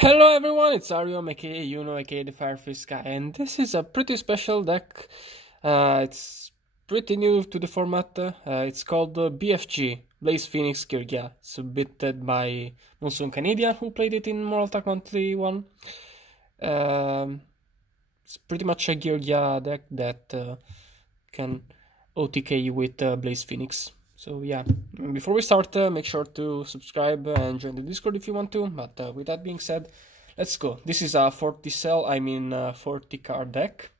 Hello everyone, it's Ariom aka Yuno aka the Firefish guy, and this is a pretty special deck. It's pretty new to the format. It's called BFG, Blaze Phoenix Geargia. It's submitted by Monsoon Canadian, who played it in Mortal Attack Monthly 1. It's pretty much a Geargia deck that can OTK you with Blaze Phoenix. So yeah, before we start, make sure to subscribe and join the Discord if you want to. But with that being said, let's go. This is a 40 card deck.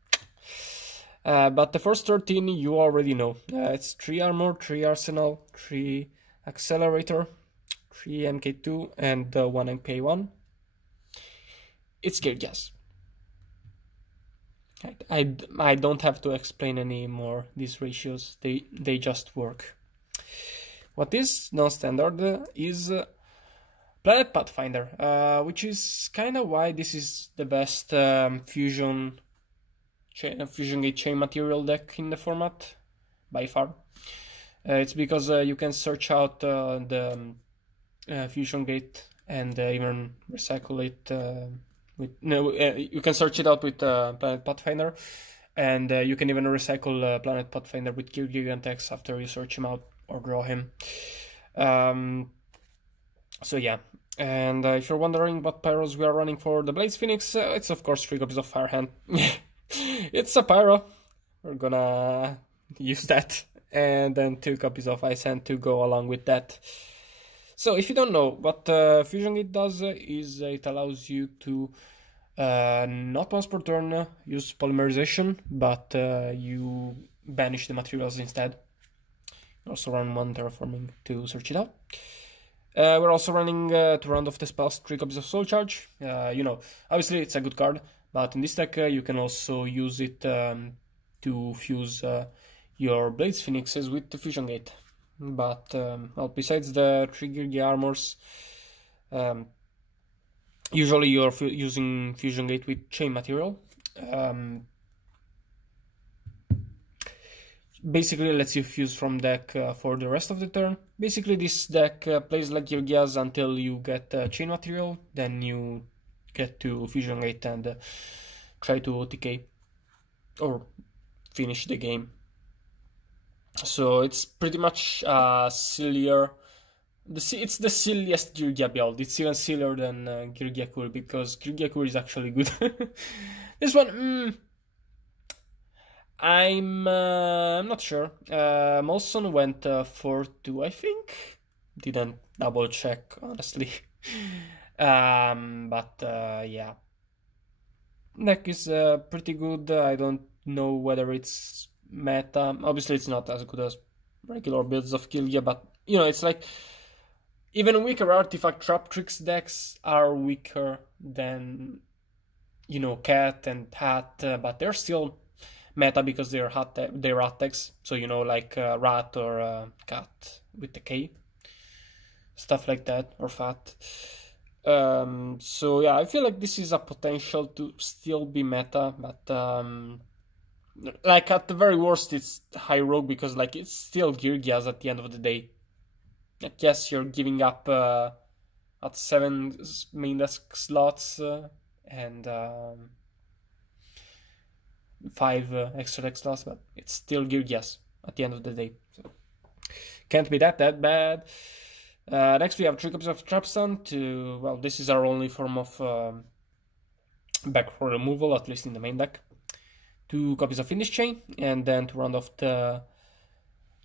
But the first 13 you already know. It's 3 armor, 3 arsenal, 3 accelerator, 3 MK2, and 1 MK1. It's Geargias. I don't have to explain any more these ratios. They just work. What is non-standard is Planet Pathfinder, which is kind of why this is the best fusion gate chain material deck in the format by far. It's because you can search out the fusion gate and even recycle it you can search it out with Planet Pathfinder, and you can even recycle Planet Pathfinder with Geargia text after you search him out or draw him. So yeah, and if you're wondering what pyros we are running for the Blaze Phoenix, it's of course 3 copies of Firehand. It's a pyro, we're gonna use that, and then 2 copies of Ice Hand to go along with that. So if you don't know, what Fusion Gate does is it allows you to not once per turn use polymerization, but you banish the materials instead. Also run 1 terraforming to search it out. We're also running to round off the spells 3 copies of Soul Charge. You know, obviously it's a good card, but in this deck you can also use it to fuse your Blaze Phoenixes with the Fusion Gate. But well, besides the 3 Geargia armors, usually you're using Fusion Gate with chain material. Basically lets you fuse from deck for the rest of the turn. Basically this deck plays like Geargias until you get chain material, then you get to Fusion Gate and try to OTK or finish the game. So it's pretty much sillier. It's the silliest Geargia build. It's even sillier than Geargia Kuri, because Geargia Kuri is actually good. This one, I'm not sure. Molson went 4-2, I think. Didn't double check, honestly. But yeah, deck is pretty good. I don't know whether it's meta. Obviously, it's not as good as regular builds of Geargia, but you know, it's like even weaker artifact trap tricks decks are weaker than, you know, Cat and Hat, but they're still meta because they're rat decks. So you know, like Rat or Cat with the K, stuff like that, or Fat. So yeah, I feel like this is a potential to still be meta, but like at the very worst it's high rogue, because like it's still Geargias at the end of the day. Like, yes, you're giving up at 7 main desk slots and 5 extra deck slots, but it's still Geargias at the end of the day. So can't be that bad. Next we have 3 copies of Trapstun. Well, this is our only form of back for removal, at least in the main deck. 2 copies of Finish Chain, and then to round off the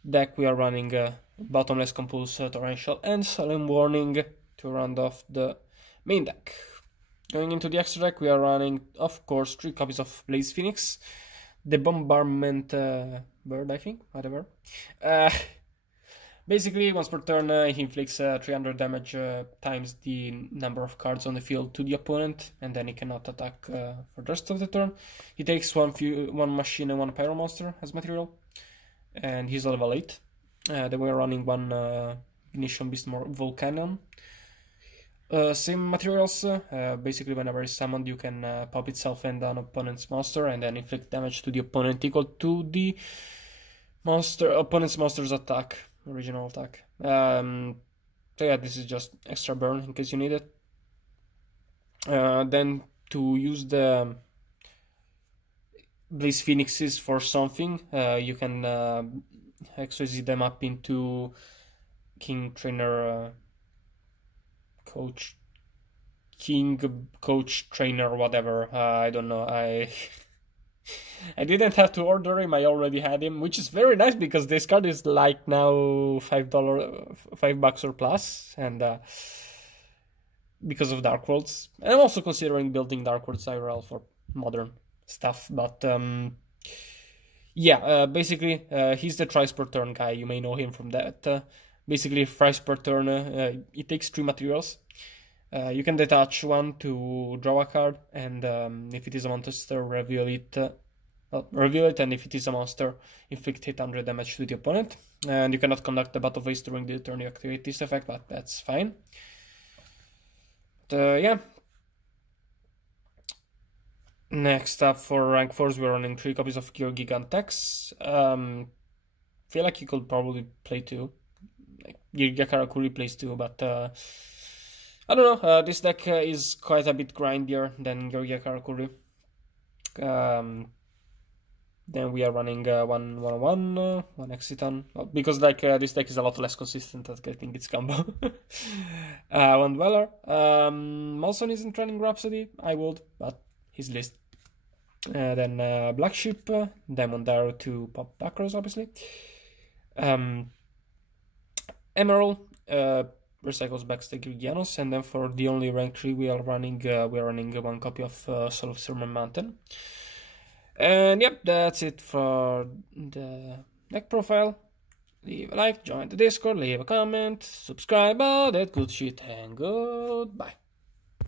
deck we are running Bottomless Compulse, Torrential, and Solemn Warning to round off the main deck. Going into the extra deck we are running, of course, 3 copies of Blaze Phoenix, the Bombardment Bird, I think, whatever. Basically, once per turn, he inflicts 300 damage times the number of cards on the field to the opponent, and then he cannot attack for the rest of the turn. He takes one machine and 1 pyro monster as material, and he's level 8. Then we're running 1 Ignition Beast Volcanion. Same materials. Basically, whenever it's summoned, you can pop itself and an opponent's monster, and then inflict damage to the opponent equal to the opponent's monster's attack. Original attack. So yeah, this is just extra burn in case you need it. Then to use the Blaze Phoenixes for something, you can XYZ them up into King Trainer Coach, King Coach Trainer, whatever. I don't know. I didn't have to order him. I already had him, which is very nice because this card is like now $5 or plus, and because of Dark Worlds. And I'm also considering building Dark Worlds IRL for modern stuff, but yeah, basically he's the thrice per turn guy. You may know him from that. Basically, thrice per turn, it takes 3 materials. You can detach one to draw a card, and if it is a monster, reveal it, and if it is a monster, inflict 800 damage to the opponent. And you cannot conduct the battle phase during the turn you activate this effect, but that's fine. But, yeah. Next up for rank 4s, we're running 3 copies of Geargia Gantex. Feel like you could probably play 2. Like, Geargia Karakuri plays 2, but I don't know, this deck is quite a bit grindier than Geargia Karakuri. Then we are running 1/1/1, 1 Exiton, because like this deck is a lot less consistent at getting its combo. 1 Dweller. Molson isn't running Rhapsody, I would, but his list. Then Black Sheep, Diamond Arrow to pop Backrows, obviously. Emerald, recycles back the Geargianos, and then for the only rank 3 we are running 1 copy of Soul of Sermon Mountain. And yep, that's it for the deck profile. Leave a like, join the Discord, leave a comment, subscribe, all that good shit, and goodbye.